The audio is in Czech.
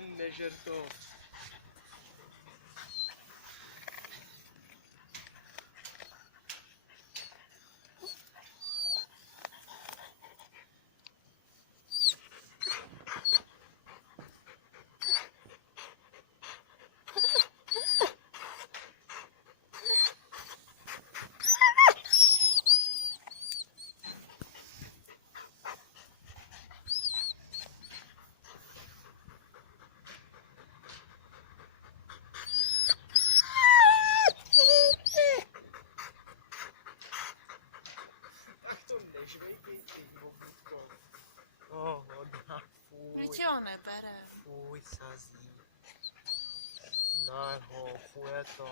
nežer to. Tak to nežvejkej, ty hovnitko. Hoda, fuj. Vždyť ho nebere. Fuj, sazí. Ne ho, fuje to.